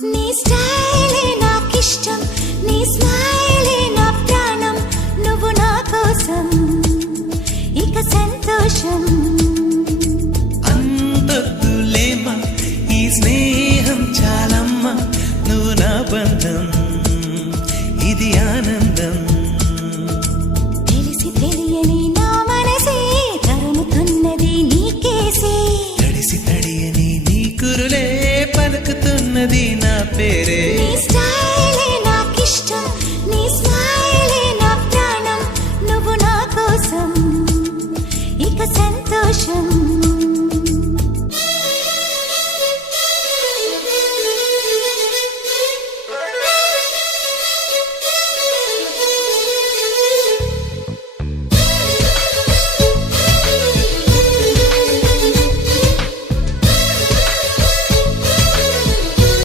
నీ స్టైలే నాకిష్టం, నీ స్మైలే నా ప్రాణం, నువ్వు నా కోసం ఇక సంతోషం. అంతొద్దులేమా ఈ స్నేహం చాలమ్మా, నువ్వు నా బంధం ఇది ఆనందం. తెలిసి తెలియని నా మనసే తరుముతున్నది నీకేసే, తడిసి తడియని నీ కురులే పలుకుతున్నది నా పేరే.